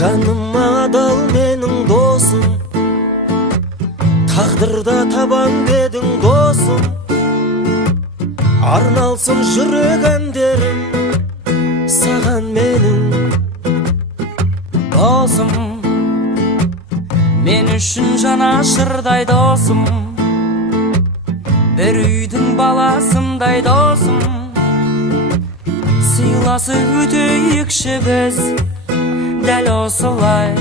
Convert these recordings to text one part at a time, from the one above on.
Жаныма адал менің досым, тағдырда табан дедің досым. Арналсын жүрек әндерім саған менің досым. Мен үшін жанашырдай досым, бір үйдің баласындай досым. Сыйласып өтейікші біз дәл осылай.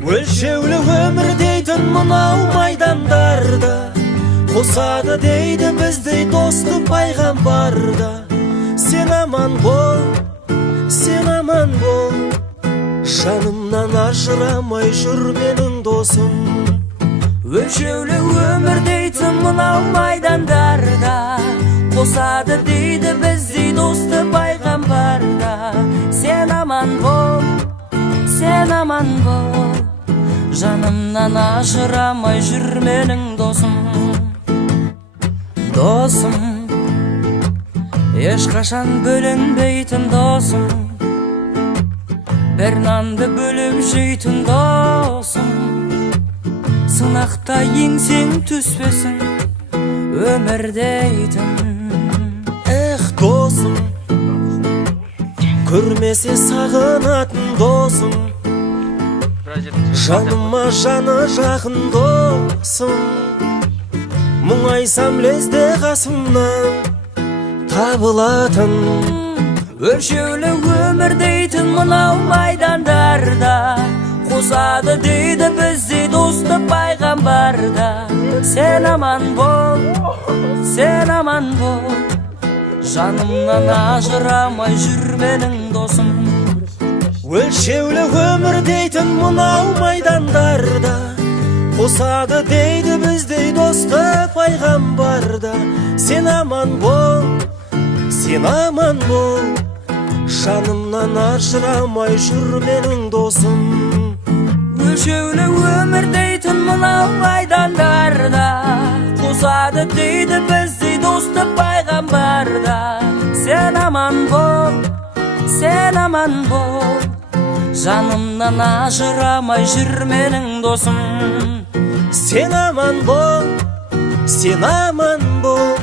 Өлшеулі өмір дейтін мынау майдандарда, қосады дейді біздей досты пайғамбарда. Сен аман бол, сен аман бол, жанымнан ажырамай жүр менің досым. Өлшеулі өмір дейтін мынау майдандарда, қосады дейді біздей досты пайғамбарда. Сен аман бол, сен аман бол, жанымнан ажырамай жүр менің досым. Досым, ешқашан бөлінбейтін досым, бір нанды бөліп жейтін досым. Сынақта еңсең түспесін өмір дейтін. Эх, досым, көрмесе сағынатын досым, жаныма жаны жақын досым. Мұңайсам лезде қасымнан табылатын. Өлшеулі өмір дейтін мынау майдандарда, қосады дейді біздей досты пайғамбарда. Сен аман бол, сен аман бол, жанымнан ажырамай жүр менің досым. Өлшеулі өмір дейтін мынау майдандарда, қосады дейді біздей досты пайғамбарда. Сен аман бол, сен аман бол, жанымнан ажырамай жүр менің досым. Өлшеулі өмір дейтін мынау майдандарда, қосады дейді біздей досты пайғамбарда. Сен аман бол, сен аман бол, жанымнан ажырамай жүр менің досым. Сен аман бол, сен аман бол,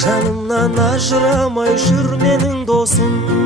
жанымнан ажырамай жүр менің досым.